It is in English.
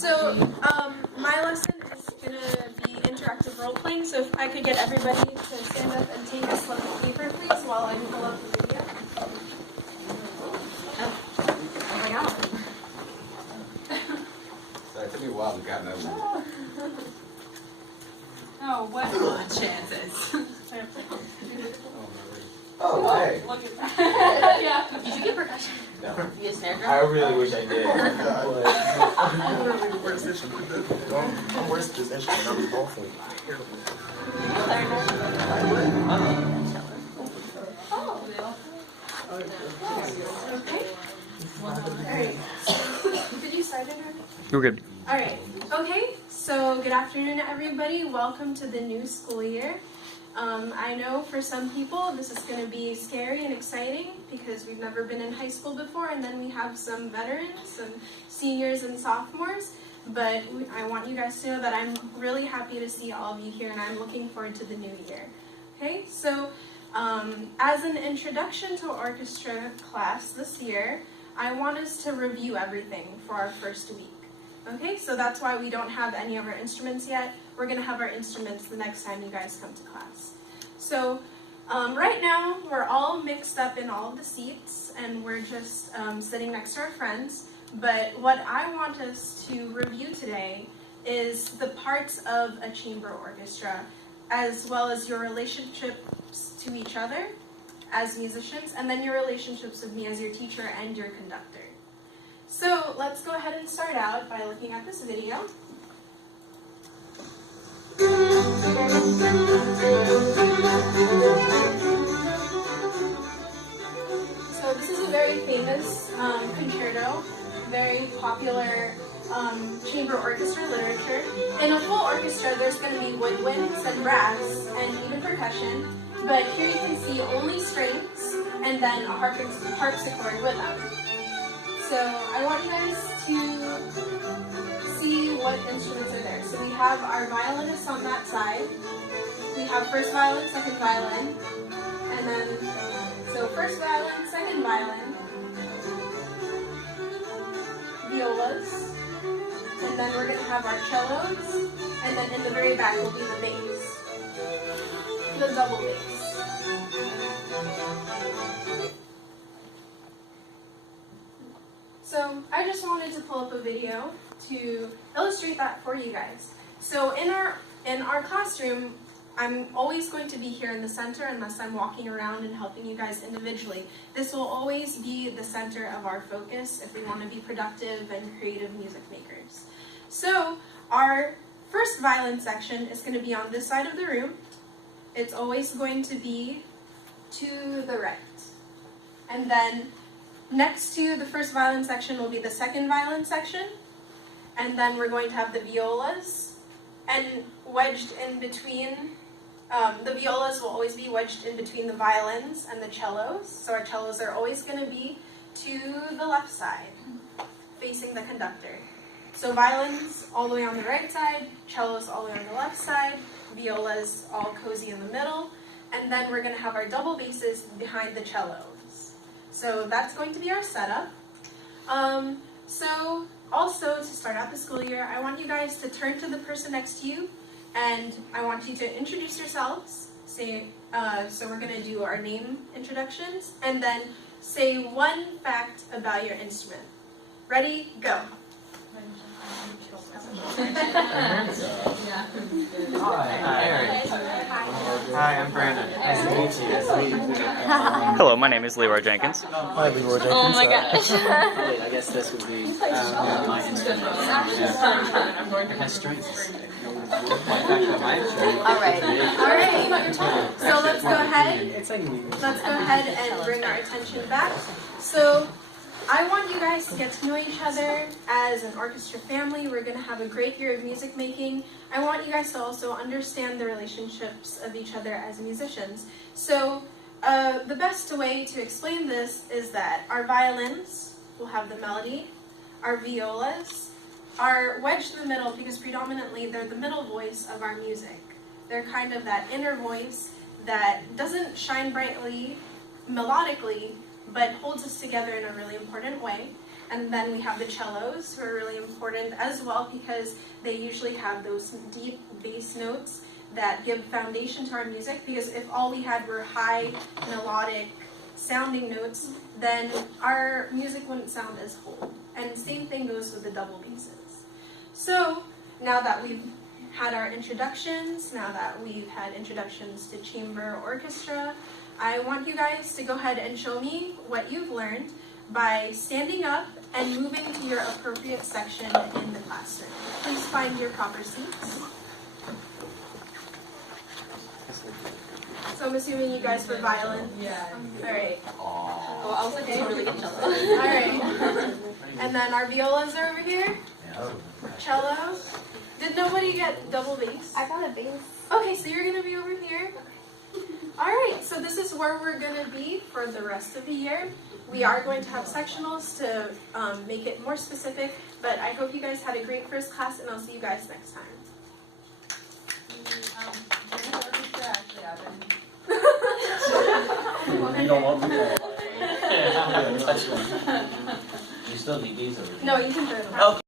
So my lesson is going to be interactive role-playing, so if I could get everybody to stand up and take a slip of paper, please, while I pull up the video. Oh my god. So it took me a while to get that. Oh, what chances? Oh, hi. Look at that. Yeah. Did you get percussion? No. You get snare drum? I really wish I did. I'm literally the worst instrument. I'm worse at this instrument. I'm awful. Okay. Alright. Did you start it already? You're good. Alright. Okay, so good afternoon, everybody. Welcome to the new school year. I know for some people this is going to be scary and exciting because we've never been in high school before, and then we have some veterans, some seniors and sophomores, but I want you guys to know that I'm really happy to see all of you here, and I'm looking forward to the new year. Okay, so as an introduction to orchestra class this year, I want us to review everything for our first week. Okay, so that's why we don't have any of our instruments yet. We're going to have our instruments the next time you guys come to class. So right now, we're all mixed up in all of the seats, and we're just sitting next to our friends. But what I want us to review today is the parts of a chamber orchestra, as well as your relationships to each other as musicians, and then your relationships with me as your teacher and your conductor. So let's go ahead and start out by looking at this video. So this is a very famous concerto, very popular chamber orchestra literature. In a full orchestra, there's going to be woodwinds and brass and even percussion, but here you can see only strings and then a harpsichord with them. So I want you guys to see what instruments are there. So we have our violinists on that side. We have first violin, second violin, and then, so first violin, second violin, violas, and then we're going to have our cellos, and then in the very back will be the bass, the double bass. So I just wanted to pull up a video to illustrate that for you guys. So in our classroom, I'm always going to be here in the center unless I'm walking around and helping you guys individually. This will always be the center of our focus if we want to be productive and creative music makers. So our first violin section is going to be on this side of the room. It's always going to be to the right. And then next to the first violin section will be the second violin section, and then we're going to have the violas, and wedged in between, the violas will always be wedged in between the violins and the cellos, so our cellos are always going to be to the left side, facing the conductor. So violins all the way on the right side, cellos all the way on the left side, violas all cozy in the middle, and then we're going to have our double basses behind the cellos. So that's going to be our setup. So also to start out the school year, I want you guys to turn to the person next to you, and I want you to introduce yourselves. Say, so we're going to do our name introductions, and then say one fact about your instrument. Ready? Go. Hi, I'm Brandon. Nice to meet you. Hello, my name is Leroy Jenkins. Hi, Leroy Jenkins. Oh my gosh. I guess this would be my instrument. Has strings. Alright. Alright. So let's go ahead and bring our attention back. So I want you guys to get to know each other as an orchestra family. We're going to have a great year of music making. I want you guys to also understand the relationships of each other as musicians. So the best way to explain this is that our violins will have the melody, our violas are wedged in the middle because predominantly they're the middle voice of our music. They're kind of that inner voice that doesn't shine brightly melodically, but holds us together in a really important way. And then we have the cellos, who are really important as well because they usually have those deep bass notes that give foundation to our music, because if all we had were high melodic sounding notes, then our music wouldn't sound as whole. And same thing goes with the double basses. So now that we've had our introductions, now that we've had introductions to chamber orchestra, I want you guys to go ahead and show me what you've learned by standing up and moving to your appropriate section in the classroom. Please find your proper seats. So I'm assuming you guys were violin? Yeah. Alright. Oh, I was like, totally get cello. Alright. And then our violas are over here. Cello. Did nobody get double bass? I got a bass. Okay, so you're gonna be over here. Alright, so this is where we're gonna be for the rest of the year. We are going to have sectionals to make it more specific, but I hope you guys had a great first class, and I'll see you guys next time. You don't want me to. Yeah. You still need these over here. No, you can throw them out. Okay.